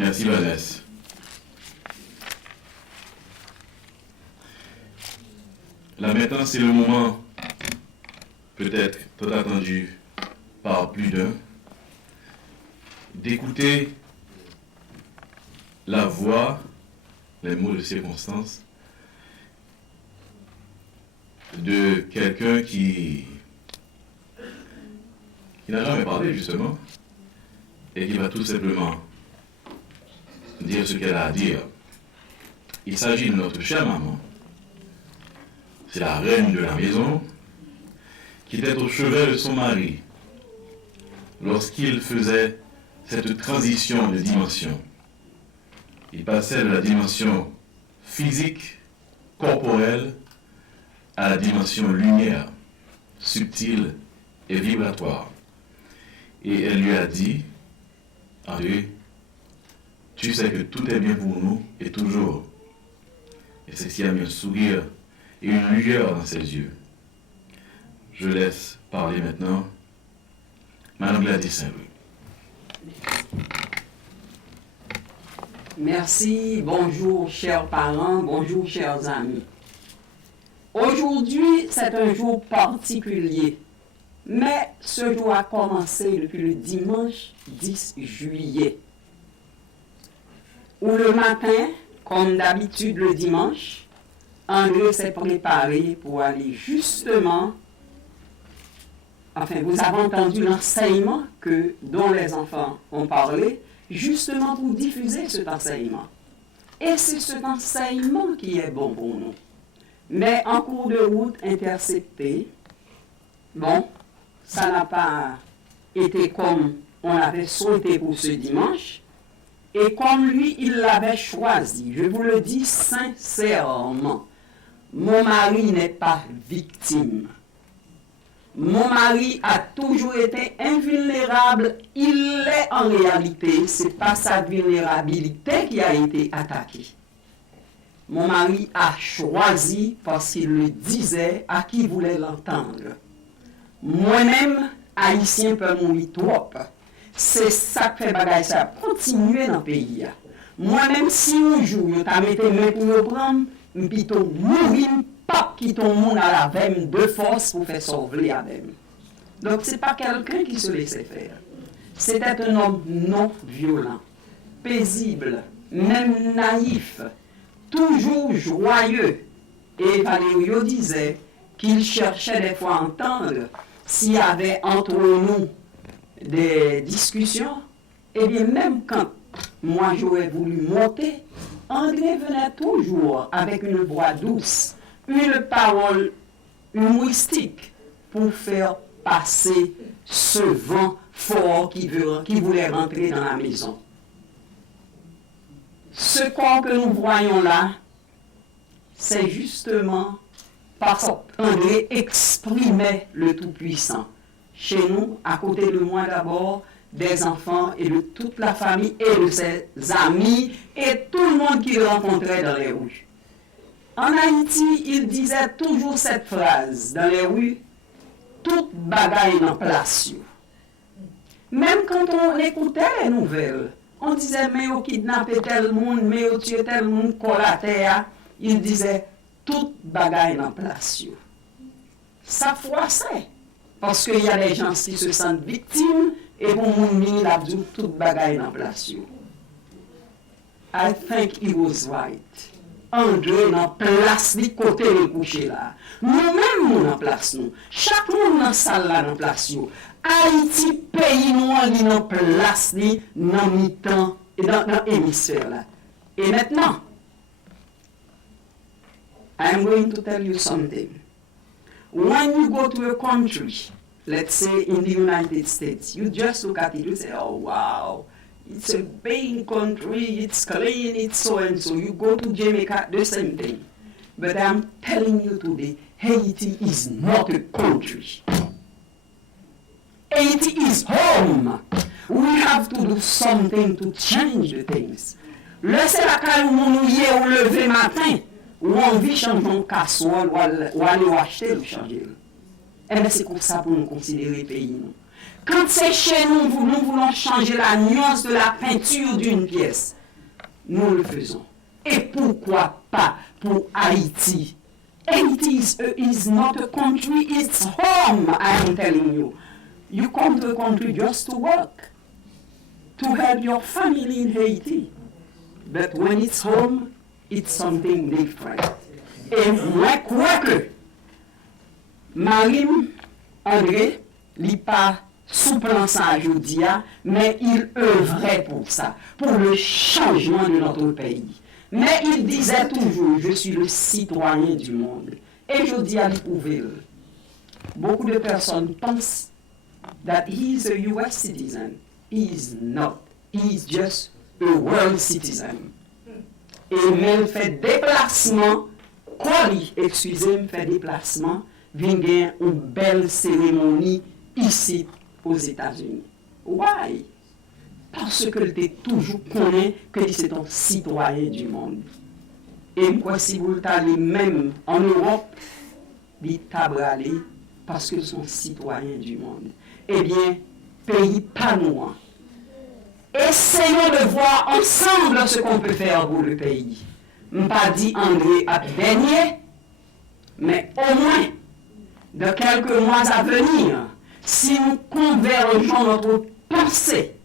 Merci Vanessa. Là maintenant, c'est le moment, peut-être tant attendu par plus d'un, d'écouter la voix, les mots de circonstance de quelqu'un qui n'a jamais parlé justement et qui va tout simplement dire ce qu'elle a à dire. Il s'agit de notre chère maman. C'est la reine de la maison qui était au chevet de son mari lorsqu'il faisait cette transition de dimension. Il passait de la dimension physique, corporelle, à la dimension lumière, subtile et vibratoire. Et elle lui a dit, André, tu sais que tout est bien pour nous et toujours. Et c'est ce qui a mis un sourire et une lueur dans ses yeux. Je laisse parler maintenant Madame Gladys Saint-Louis. Merci, bonjour chers parents, bonjour chers amis. Aujourd'hui, c'est un jour particulier, mais ce jour a commencé depuis le dimanche 10 juillet, où le matin, comme d'habitude le dimanche, André s'est préparé pour aller justement, enfin vous avez entendu l'enseignement dont les enfants ont parlé, justement pour diffuser cet enseignement. Et c'est cet enseignement qui est bon pour nous. Mais en cours de route intercepté, bon, ça n'a pas été comme on l'avait souhaité pour ce dimanche, et comme lui, il l'avait choisi. Je vous le dis sincèrement, mon mari n'est pas victime. Mon mari a toujours été invulnérable. Il l'est en réalité. Ce n'est pas sa vulnérabilité qui a été attaquée. Mon mari a choisi parce qu'il le disait à qui voulait l'entendre. Moi-même, haïtien peut mourir trop. C'est ça que fait bagaille ça. Continuer dans le pays. Moi-même, si un jour, je t'ai mis main pour me prendre, je vais mourir. Pas qui ton monde à la veine de force pour faire sauver la veine. Donc c'est pas quelqu'un qui se laissait faire. C'était un homme non violent, paisible, même naïf, toujours joyeux. Et Valério disait qu'il cherchait des fois à entendre s'il y avait entre nous des discussions. Et bien même quand moi j'aurais voulu monter, André venait toujours avec une voix douce, une parole humoristique pour faire passer ce vent fort qui voulait rentrer dans la maison. Ce corps que nous voyons là, c'est justement parce qu'André exprimait le Tout-Puissant. Chez nous, à côté de moi d'abord, des enfants et de toute la famille et de ses amis et tout le monde qu'il rencontrait dans les rues. En Haïti, il disait toujours cette phrase dans les rues, toute bagaille en place. Même quand on écoutait les nouvelles, on disait, mais on kidnappé tel monde, mais on tué tel monde, terre. Il disait, toute bagaille en place. Ça froissait, parce qu'il y a des gens qui se sentent victimes, et pour mon il a dit toute bagaille en place. I think he was right. André dans place du côté de coucher là. Nous-mêmes nous en place nous. Chaque monde dans salle là dans place yo. Haïti pays noir li dans place li dans mi-temps et dans l'hémisphère là. Et maintenant I am going to tell you something. When you go to a country, let's say in the United States, you just look at it, you say, oh wow, it's a big country, it's clean, it's so and so. You go to Jamaica, the same thing. But I'm telling you today, Haiti is not a country. Haiti is home. We have to do something to change the things. Laissez la caille où on y est au lever matin, où on vit changer un casserole ou aller acheter ou changer. Et bien c'est comme ça pour nous considérer le pays. Quand c'est chez nous, nous voulons changer la nuance de la peinture d'une pièce, nous le faisons. Et pourquoi pas pour Haïti? Haiti is not a country, it's home, I am telling you. You come to a country just to work, to help your family in Haiti. But when it's home, it's something different. Et moi, crois que Marim André, il pas sous plan ça aujourd'hui, mais il œuvrait pour ça, pour le changement de notre pays. Mais il disait toujours, je suis le citoyen du monde. Et je dis à l'éprouver. Beaucoup de personnes pensent that he is a US citizen. He is not. He is just a world citizen. Et même fait déplacement, excusez-moi, fait déplacement, vient une belle cérémonie ici aux États-Unis. Why? Parce que tu toujours connais que c'est un citoyen du monde. Et moi, si vous allez même en Europe, il tabralé parce que sont citoyens du monde. Eh bien, pays pas nous. Essayons de voir ensemble ce qu'on peut faire pour le pays. Je ne pas dit André à dernier, mais au moins, de quelques mois à venir, si nous convergeons notre pensée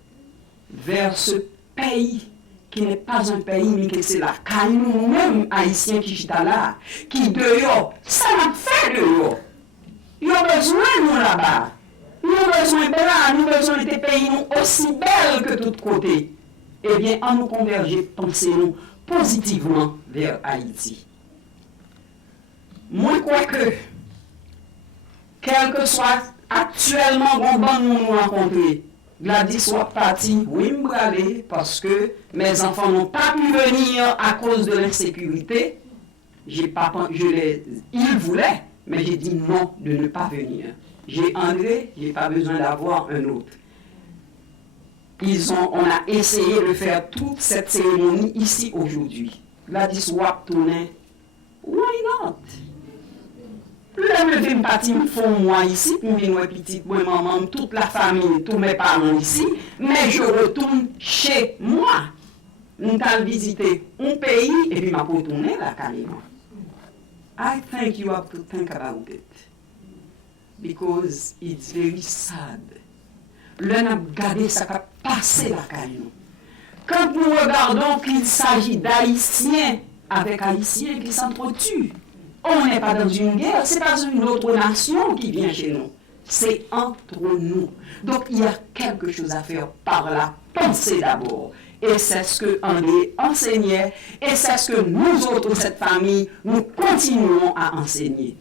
vers ce pays qui n'est pas un pays, mais que c'est la caille nous-mêmes, haïtiens qui sont là, qui dehors, ça m'a fait dehors. Ils ont besoin de nous là-bas. Nous avons besoin de là, nous avons besoin de des pays aussi belles que tous côtés. Eh bien, en nous converger, pensez-nous positivement vers Haïti. Moi, je crois que, quel que soit actuellement bon nous rencontrer, Gladys soit partie, oui, me parce que mes enfants n'ont pas pu venir à cause de l'insécurité. Ils voulaient, mais j'ai dit non de ne pas venir. J'ai André, j'ai pas besoin d'avoir un autre. On a essayé de faire toute cette cérémonie ici aujourd'hui. Gladys Wap tournait, why not? Le film parti me font moi ici, pour venir petite, moi, maman, toute la famille, tous mes parents ici, mais je retourne chez moi. Nous allons visiter un pays et puis je vais retourner là carrément. I think you have to think about it. Because it's very sad. L'on a regardé ça qui a passé la carrément. Quand nous regardons qu'il s'agit d'Haïtiens avec Haïtiens qui s'entretuent, on n'est pas dans une guerre, c'est pas une autre nation qui vient chez nous. C'est entre nous. Donc il y a quelque chose à faire par la pensée d'abord. Et c'est ce que André enseignait, et c'est ce que nous autres, cette famille, nous continuons à enseigner.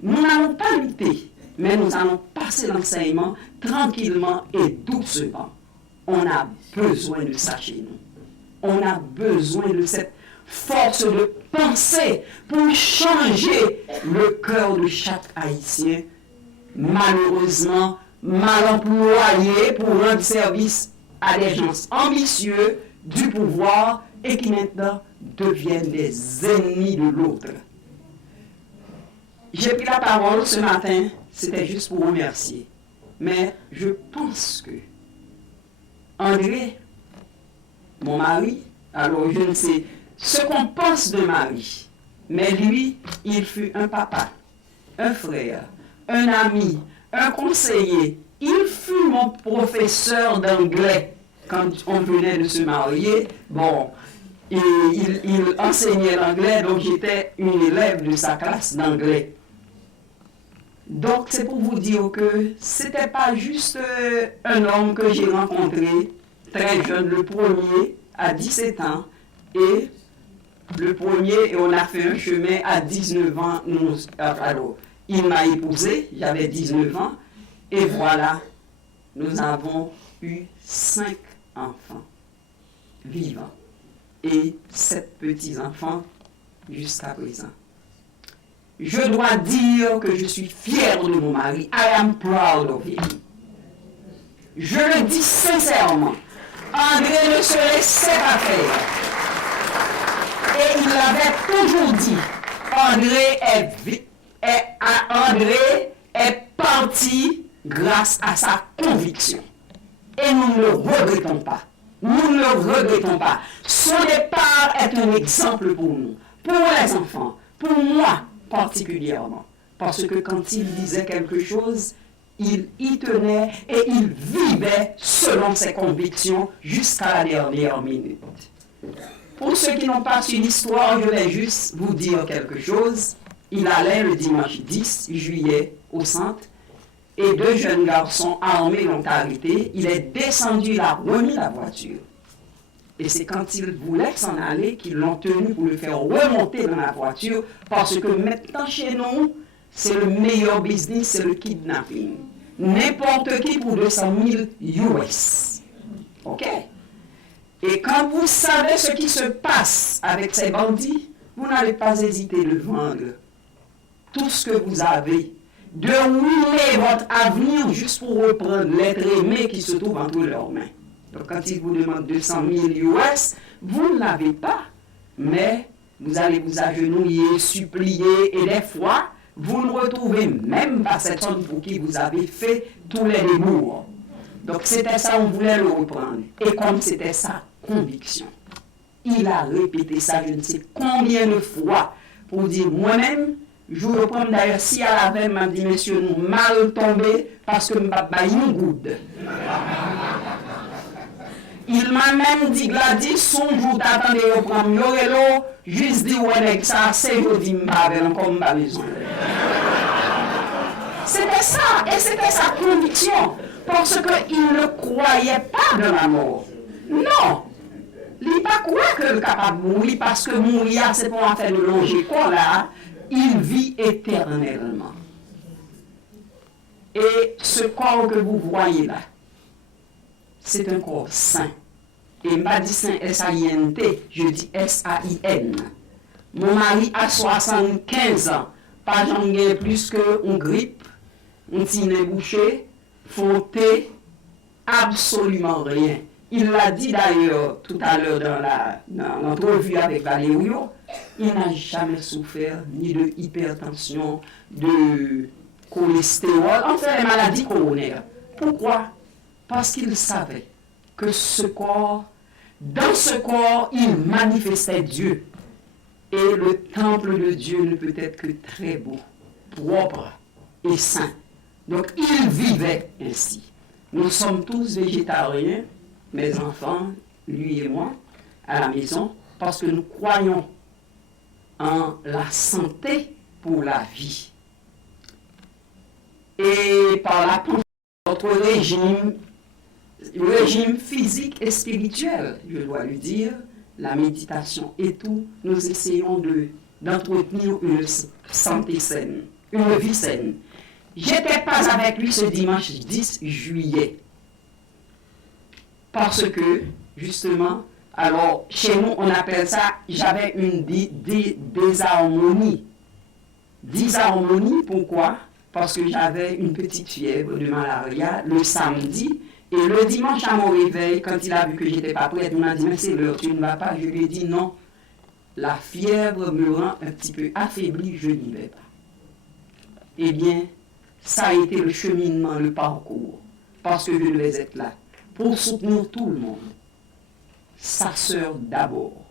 Nous n'allons pas lutter, mais nous allons passer l'enseignement tranquillement et doucement. On a besoin de ça chez nous. On a besoin de cette force de pensée pour changer le cœur de chaque Haïtien, malheureusement mal employé pour rendre service à des gens ambitieux du pouvoir et qui maintenant deviennent des ennemis de l'autre. J'ai pris la parole ce matin, c'était juste pour remercier. Mais je pense que André, mon mari, alors je ne sais ce qu'on pense de Marie, mais lui, il fut un papa, un frère, un ami, un conseiller. Il fut mon professeur d'anglais quand on venait de se marier. Bon, il enseignait l'anglais, donc j'étais une élève de sa classe d'anglais. Donc c'est pour vous dire que c'était pas juste un homme que j'ai rencontré très jeune, le premier à 17 ans, et le premier, et on a fait un chemin à 19 ans. Alors, il m'a épousé, j'avais 19 ans, et voilà, nous avons eu 5 enfants vivants et 7 petits-enfants jusqu'à présent. Je dois dire que je suis fier de mon mari. I am proud of him. Je le dis sincèrement. André ne se laissait pas faire. Et il l'avait toujours dit. André est parti grâce à sa conviction. Et nous ne le regrettons pas. Nous ne le regrettons pas. Son départ est un exemple pour nous, pour les enfants, pour moi particulièrement. Parce que quand il disait quelque chose, il y tenait et il vivait selon ses convictions jusqu'à la dernière minute. Pour ceux qui n'ont pas su l'histoire, je vais juste vous dire quelque chose. Il allait le dimanche 10 juillet au centre et 2 jeunes garçons armés l'ont arrêté. Il est descendu, il a remis la voiture. Et c'est quand il voulait s'en aller qu'ils l'ont tenu pour le faire remonter dans la voiture parce que maintenant chez nous, c'est le meilleur business, c'est le kidnapping. N'importe qui pour 200 000 US. OK? Et quand vous savez ce qui se passe avec ces bandits, vous n'allez pas hésiter de vendre tout ce que vous avez, de ruiner votre avenir juste pour reprendre l'être aimé qui se trouve entre leurs mains. Donc quand ils vous demandent 200 000 US, vous ne l'avez pas, mais vous allez vous agenouiller, supplier, et des fois, vous ne retrouvez même pas cette personne pour qui vous avez fait tous les débours. Donc c'était ça, on voulait le reprendre. Et comme c'était sa conviction, il a répété ça je ne sais combien de fois pour dire moi-même, je vous reprends d'ailleurs si à la veille m'a dit monsieur nous mal tombé parce que m'a pas une goutte. Il m'a même dit Gladys, son jour t'attendais au prendre Yorelo, juste dit ouais ça c'est jodi m'avait encore ma maison. C'était ça, et c'était sa conviction, parce qu'il ne croyait pas de la mort. Non, il n'a pas cru que le capable de mourir, parce que mourir, c'est pour en faire de longer quoi là, il vit éternellement. Et ce corps que vous voyez là, c'est un corps saint. Et pas dit saint S-A-I-N-T, je dis S-A-I-N. Mon mari a 75 ans, pas j'en gagne plus qu'une grippe, un petit nez bouché, fauté, absolument rien. Il l'a dit d'ailleurs tout à l'heure dans l'entrevue avec Valério, il n'a jamais souffert ni de hypertension, de cholestérol, enfin les maladies coronaires. Pourquoi? Parce qu'il savait que ce corps, dans ce corps, il manifestait Dieu. Et le temple de Dieu ne peut être que très beau, propre et saint. Donc il vivait ainsi. Nous sommes tous végétariens, mes enfants, lui et moi, à la maison, parce que nous croyons en la santé pour la vie. Et par la pensée, notre régime physique et spirituel, je dois le dire, la méditation et tout, nous essayons d'entretenir une santé saine, une vie saine. J'étais pas avec lui ce dimanche 10 juillet. Parce que, justement, alors, chez nous, on appelle ça, j'avais une désharmonie. Désharmonie, pourquoi? Parce que j'avais une petite fièvre de malaria le samedi. Et le dimanche à mon réveil, quand il a vu que je n'étais pas prête, il m'a dit, mais c'est l'heure, tu ne vas pas. Je lui ai dit, non, la fièvre me rend un petit peu affaiblie, je n'y vais pas. Eh bien, ça a été le cheminement, le parcours, parce que je devais être là, pour soutenir tout le monde. Sa sœur d'abord,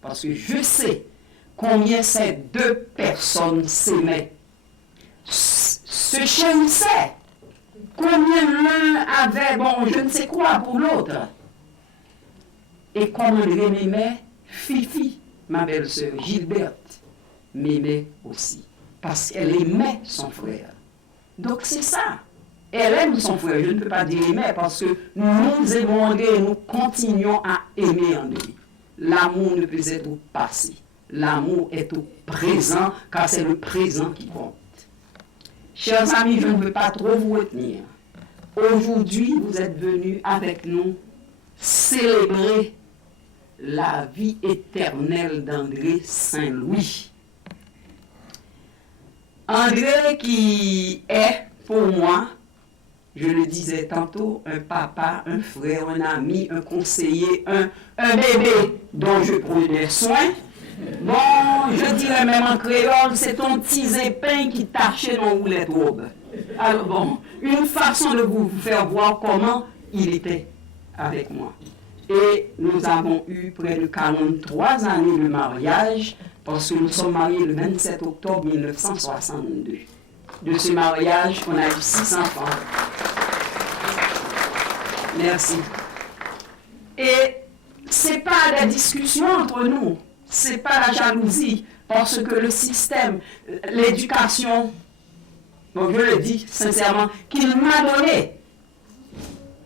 parce que je sais combien ces deux personnes s'aimaient, se chérissaient, combien l'un avait, bon, je ne sais quoi pour l'autre. Et comme elle m'aimait, Fifi, ma belle-sœur Gilberte, m'aimait aussi, parce qu'elle aimait son frère. Donc c'est ça. Elle aime son frère, je ne peux pas dire aimer, parce que nous aimons André et nous continuons à aimer André. L'amour ne peut être au passé. L'amour est au présent, car c'est le présent qui compte. Chers amis, je ne veux pas trop vous retenir. Aujourd'hui, vous êtes venus avec nous célébrer la vie éternelle d'André Saint-Louis. André qui est, pour moi, je le disais tantôt, un papa, un frère, un ami, un conseiller, un bébé dont je prenais soin. Bon, je dirais même en créole, c'est ton petit zépin qui tâchait dans roulette robe. Alors bon, une façon de vous faire voir comment il était avec moi. Et nous avons eu près de 43 années de mariage parce que nous sommes mariés le 27 octobre 1962. De ce mariage, on a eu 6 enfants. Merci. Et c'est pas la discussion entre nous, c'est pas la jalousie, parce que le système, l'éducation, donc je le dis sincèrement, qu'il m'a donné,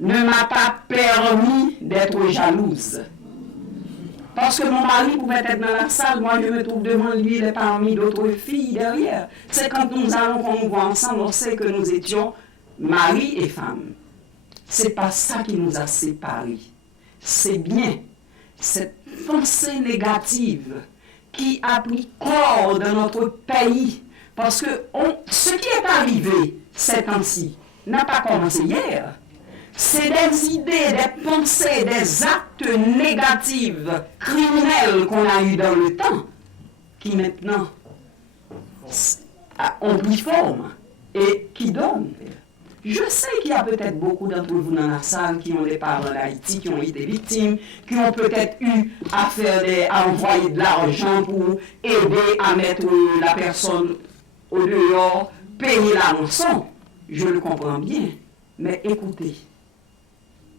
ne m'a pas permis d'être jalouse. Parce que mon mari pouvait être dans la salle, moi je me trouve devant lui, il est parmi d'autres filles derrière. C'est quand nous allons, qu'on nous voit ensemble, on sait que nous étions mari et femme. C'est pas ça qui nous a séparés. C'est bien cette pensée négative qui a pris corps dans notre pays. Parce que ce qui est arrivé ces temps-ci n'a pas commencé hier. C'est des idées, des pensées, des actes négatifs, criminels qu'on a eu dans le temps, qui maintenant ont pris forme et qui donnent. Je sais qu'il y a peut-être beaucoup d'entre vous dans la salle qui ont des parents d'Haïti, qui ont été victimes, qui ont peut-être eu à envoyer de l'argent pour aider à mettre la personne au dehors, payer la rançon. Je le comprends bien. Mais écoutez,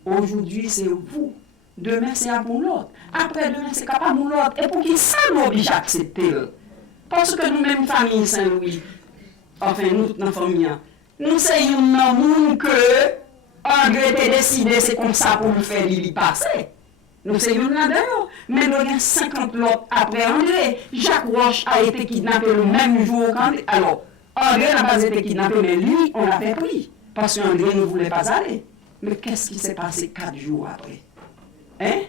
aujourd'hui c'est vous, demain c'est à pour l'autre, après-demain c'est capable pour l'autre. Et pour qui ça nous oblige à accepter? Parce que nous-mêmes, famille Saint-Louis, enfin nous, dans la famille, nous sommes un monde que André a décidé, c'est comme ça pour nous faire l'y passer. Nous sommes là-dedans. Mais nous avons 50 autres après André. Jacques Roche a été kidnappé le même jour qu'André. Alors, André n'a pas été kidnappé, mais lui, on l'avait pris. Parce qu'André ne voulait pas aller. Mais qu'est-ce qui s'est passé 4 jours après? Hein?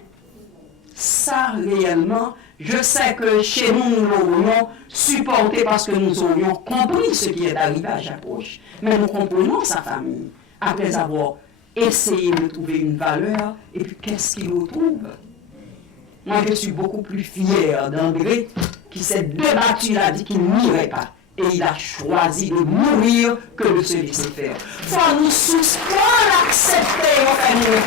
Ça, réellement, je sais que chez nous, nous l'aurions supporté parce que nous aurions compris ce qui est arrivé à Jacques Roche. Mais nous comprenons sa famille, après avoir essayé de trouver une valeur, et puis qu'est-ce qu'il retrouve? Moi, je suis beaucoup plus fière d'André, qui s'est débattu, il a dit qu'il n'irait pas. Et il a choisi de mourir que de se laisser faire. Faut nous suspendre, accepter, enfin, nous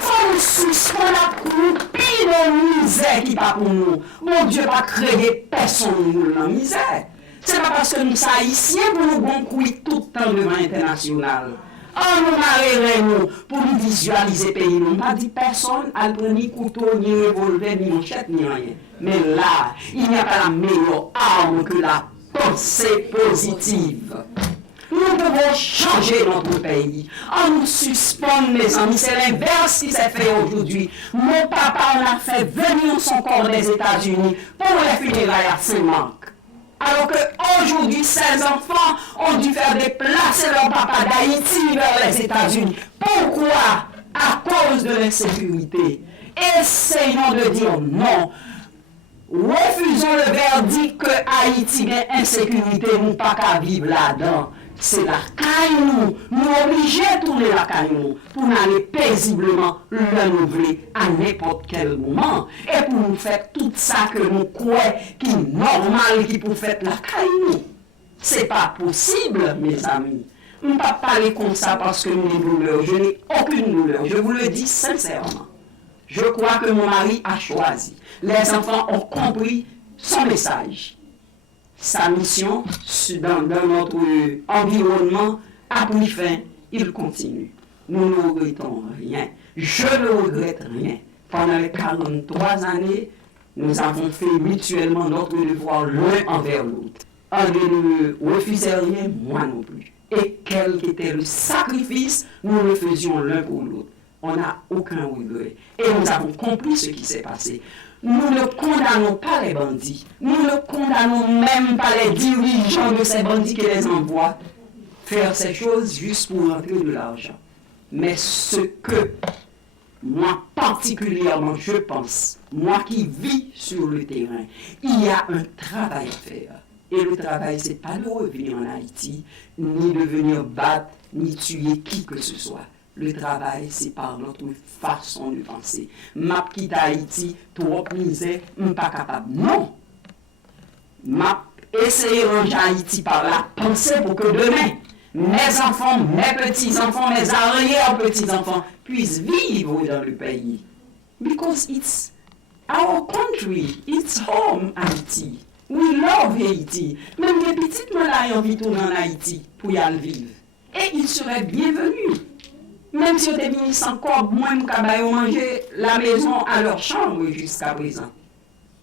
faut nous suspendre la croupie de misère qui pas pour nous. Mon Dieu va créer personne dans la misère. C'est pas parce que nous sommes haïtiens pour nous bon couille tout le temps devant l'international. Nous marierons pour nous visualiser pays. Nous pas dit personne à prendre ni couteau, ni revolver, ni manchette, ni rien. Mais là, il n'y a pas la meilleure arme que la pensée positive. Nous devons changer notre pays. Nous suspendre, mes amis. C'est l'inverse qui s'est fait aujourd'hui. Mon papa en a fait venir son corps des États-Unis pour les funérailles à Saint-Marc. Alors qu'aujourd'hui, ces enfants ont dû faire déplacer leur papa d'Haïti vers les États-Unis. Pourquoi? À cause de l'insécurité. Essayons de dire non. Refusons le verdict que Haïti est insécurité, nous pas qu'à vivre là-dedans. C'est la caille nous obliger à tourner la caille nous pour aller paisiblement le renouveler à n'importe quel moment et pour nous faire tout ça que nous croyons qui est normal qui pour faire la caille nous. C'est pas possible, mes amis. On ne peut pas parler comme ça parce que nous avons douleur. Je n'ai aucune douleur. Je vous le dis sincèrement. Je crois que mon mari a choisi. Les enfants ont compris son message. Sa mission dans notre environnement a pris fin, il continue. Nous ne regrettons rien. Je ne regrette rien. Pendant les 43 années, nous avons fait mutuellement notre devoir l'un envers l'autre. André ne refusait rien, moi non plus. Et quel qu'était le sacrifice, nous le faisions l'un pour l'autre. On n'a aucun regret. Et nous avons compris ce qui s'est passé. Nous ne condamnons pas les bandits. Nous ne condamnons même pas les dirigeants de ces bandits qui les envoient faire ces choses juste pour rentrer de l'argent. Mais ce que moi particulièrement je pense, moi qui vis sur le terrain, il y a un travail à faire. Et le travail, c'est pas de revenir en Haïti, ni de venir battre, ni tuer qui que ce soit. Le travail, c'est par notre façon de penser. M'a quitté Haïti, trop misère, pas capable. Non! M'a essayer de ranger Haïti par la pensée pour que demain, mes enfants, mes petits-enfants, mes arrière-petits-enfants puissent vivre dans le pays. Because it's our country, it's home, Haïti. We love Haïti. Même les petites malades ont envie de tourner en Haïti pour y aller vivre. Et ils seraient bienvenus. Même si on était venu sans corps, moins de manger la maison à leur chambre jusqu'à présent.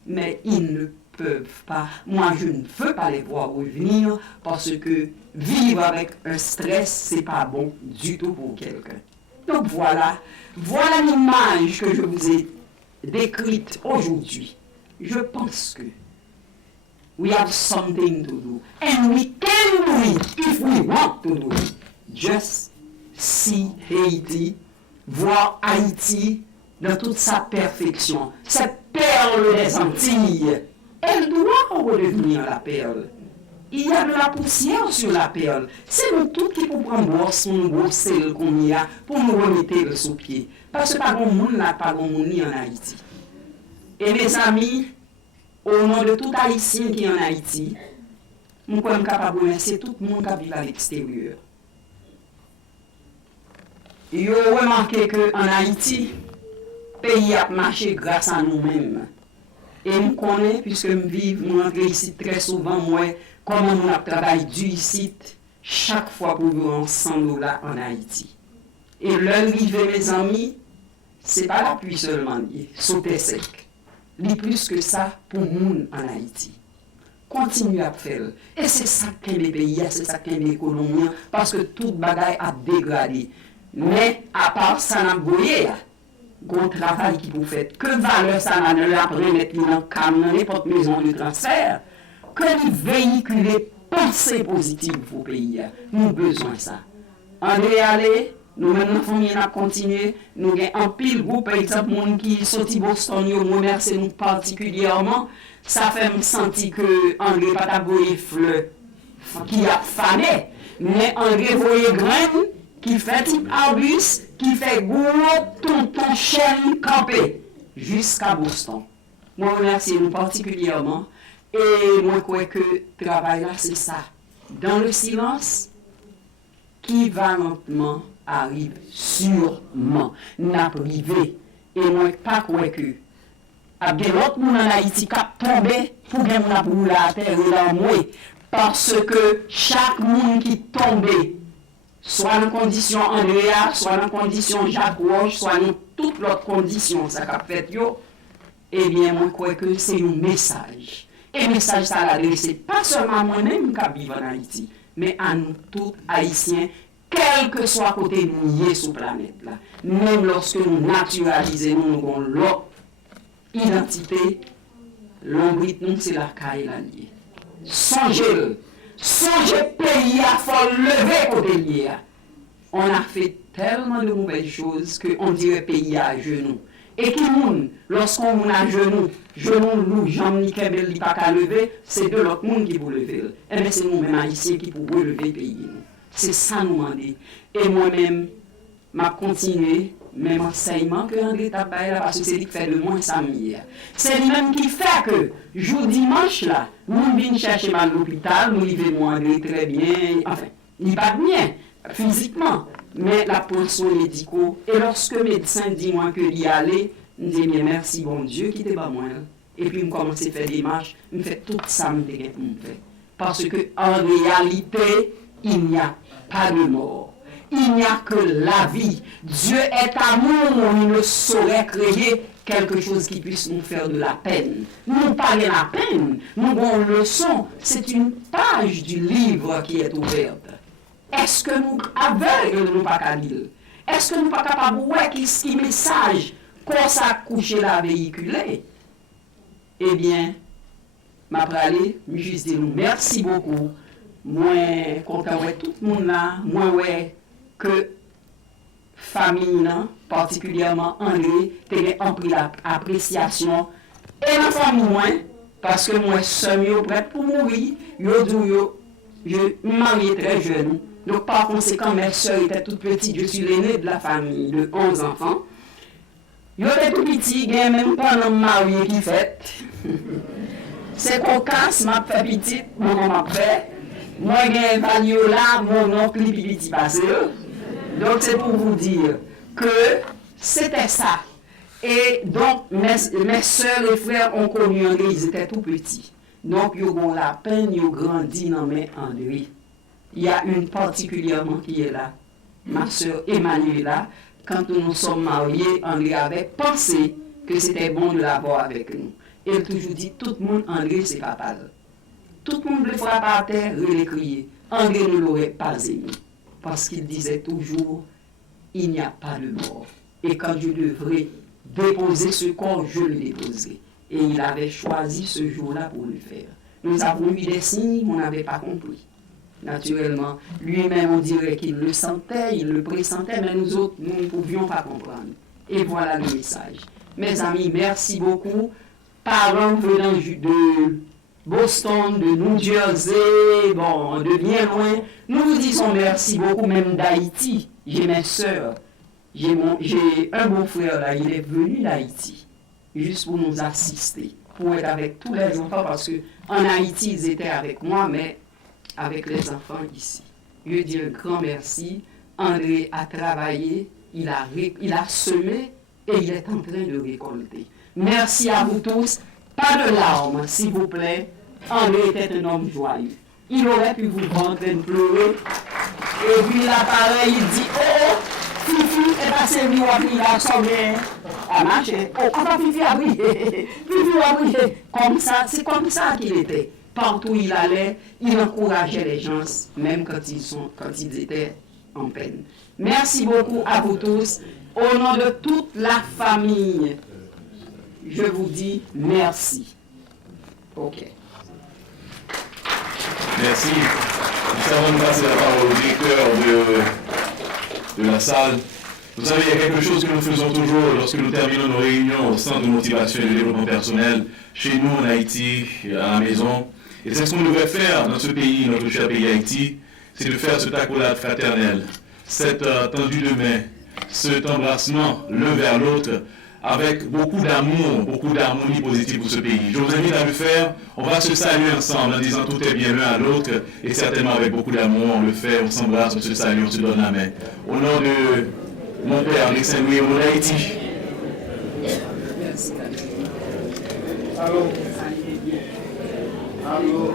Mais ils ne peuvent pas. Moi, je ne veux pas les voir revenir parce que vivre avec un stress, c'est pas bon du tout pour quelqu'un. Donc voilà l'image que je vous ai décrite aujourd'hui. Je pense que we have something to do and we can do it if we want to do it. Just see Haiti, voir Haïti dans toute sa perfection. Cette perle des Antilles, elle doit redevenir la perle. Il y a de la poussière sur la perle. C'est nous tous qui pouvons prendre son gros sel qu'on y a pour nous remettre le sous-pied. Parce que pas grand monde n'a pas grand monde en Haïti. Et mes amis, au nom de tout Haïtien qui est en Haïti, je suis capable de remercier tout le monde qui vit à l'extérieur. Vous avez remarqué qu'en Haïti, le pays a marché grâce à nous-mêmes. Et nous connaissons, puisque nous vivons, nous rentrons ici très souvent, moi, comment nous travaillons du ici, chaque fois pour nous ensemble là en Haïti. Et l'arrivée, mes amis, ce n'est pas la pluie seulement, sauter sec. Ni plus que ça pour nous en Haïti. Continuez à faire. Et c'est ça qu'est les pays, c'est ça qu'est l'économie, parce que toute bagaille a dégradé. Mais à part ça, n'a pas gros travail qui vous faites. Que valeur ça n'a ne l'après mettre dans camion, n'importe maison de transfert. Que vous véhiculez pensée positive pour le pays. Nous avons besoin de ça. André allez. Nous-mêmes, nous famille, nous continuons. Nous avons un pile groupe, par exemple, gens qui sont à Boston, nous remercions nous particulièrement. Ça fait me sentir que André pas t'aboyer fleur qui a fané, mais André voyait graine qui fait type arbuste, qui fait gros tonton chêne campé jusqu'à Boston. Moi, remercie nous particulièrement. Et moi, je crois que le travail là, c'est ça. Dans le silence, qui va lentement arrive sûrement n'a privé et moi pas quoi que a bien l'autre monde en Haïti qui a tombé pour bien mon pour la terre là moi parce que chaque monde qui tombé soit en condition Andrea soit en condition Jacques Roche soit en toutes l'autre condition ça qu'a fait yo eh bien moi crois que c'est un message et message ça l'adresse pas seulement à moi-même qui vivre en Haïti mais à nous tous haïtiens quel que soit côté nous sur la planète là, même lorsque nous naturalisons, nous avons l'autre identité, l'ombrite nous c'est la caille la liée. Songez pays à faut lever côté lié. On a fait tellement de mauvaises choses qu'on dirait pays à genoux. Et qui moun, lorsqu'on a genoux nous, jambes ni kebel li pas qu'à lever, c'est de l'autre monde qui vous lever. Et bien c'est nous-mêmes haïtiens qui pouvons lever pays. C'est ça nous demander. Et moi-même, m'a continué même enseignement que André Tabaye là parce que c'est lui qui fait de moi ça hier. C'est lui-même qui fait que jour dimanche là, nous venons chercher à l'hôpital, nous vivons moi André très bien, enfin, il pas bien physiquement, mais la pension médicaux. Et lorsque le médecin dit moi que l'y aller, je dis bien merci bon Dieu qui t'est pas moi. Et puis je commence à faire des marches, je fais tout ça me fait. Parce que en réalité, il n'y a pas de mort. Il n'y a que la vie. Dieu est amour, il ne saurait créer quelque chose qui puisse nous faire de la peine. Nous pas de la peine, nous avons une leçon. C'est une page du livre qui est ouverte. Est-ce que nous aveugles nous pas qu'à lire? Est-ce que nous pas capables de voir qui message qu'on s'est couché la véhiculé? Eh bien, m'a parlé, juste dire merci beaucoup. Moi, content ouais tout le monde là, moi ouais que famille particulièrement André, t'as pris l'appréciation et la famille moi parce que moi seul yo prêt pour mourir, je marié très jeune. Donc par conséquent mes soeurs étaient toutes petites, je suis l'aîné de la famille de 11 enfants. Yo étaient tout petits, il y a même pas un marié qui fait. C'est cocasse, m'a fait petite, mon m'a fait. Moi, j'ai Vaniola, mon oncle, petit passé. Donc, c'est pour vous dire que c'était ça. Et donc, mes soeurs et frères ont connu André, ils étaient tout petits. Donc, ils ont la peine, ils ont grandi dans mes André. Il y a une particulièrement qui est là. Ma soeur Emmanuela, quand nous nous sommes mariés, André avait pensé que c'était bon de l'avoir avec nous. Elle toujours dit, tout le monde, André, c'est papa. Tout le monde le frappe par terre, il criait. André ne l'aurait pas aimé. Parce qu'il disait toujours, il n'y a pas de mort. Et quand je devrais déposer ce corps, je le déposerai. Et il avait choisi ce jour-là pour le faire. Nous avons eu des signes, on n'avait pas compris. Naturellement, lui-même, on dirait qu'il le sentait, il le pressentait, mais nous autres, nous ne pouvions pas comprendre. Et voilà le message. Mes amis, merci beaucoup. Parents venant de Boston, de New Jersey, bon, de bien loin, nous vous disons merci beaucoup, même d'Haïti. J'ai mes sœurs, j'ai un beau-frère là, il est venu d'Haïti, juste pour nous assister, pour être avec tous les enfants, parce qu'en Haïti, ils étaient avec moi, mais avec les enfants ici. Je dis un grand merci. André a travaillé, il a semé et il est en train de récolter. Merci à vous tous. Pas de larmes, s'il vous plaît. André était un homme joyeux. Il aurait pu vous voir en train de pleurer. Et puis là, pareil, il dit, oh, Fifi est passé lui à briller à sommet. À marcher. Oh, enfin, Fifi a brillé. Fifi a brillé. Comme ça, c'est comme ça qu'il était. Partout où il allait, il encourageait les gens, même quand ils étaient en peine. Merci beaucoup à vous tous. Au nom de toute la famille, je vous dis merci. OK. Merci. Nous avons passé la parole au directeur de la salle. Vous savez, il y a quelque chose que nous faisons toujours lorsque nous terminons nos réunions au centre de motivation et de développement personnel, chez nous en Haïti, à la maison. Et c'est ce qu'on devrait faire dans ce pays, notre cher pays Haïti, c'est de faire cette accolade fraternelle, cette tendue de main, cet embrassement l'un vers l'autre, avec beaucoup d'amour, beaucoup d'harmonie positive pour ce pays. Je vous invite à le faire. On va se saluer ensemble en disant tout est bien l'un à l'autre, et certainement avec beaucoup d'amour, on le fait, on s'embrasse, on se salue, on se donne la main. Au nom de mon père, Alex Saint-Louis, au nom d'Haïti. Merci. Allô. Allô.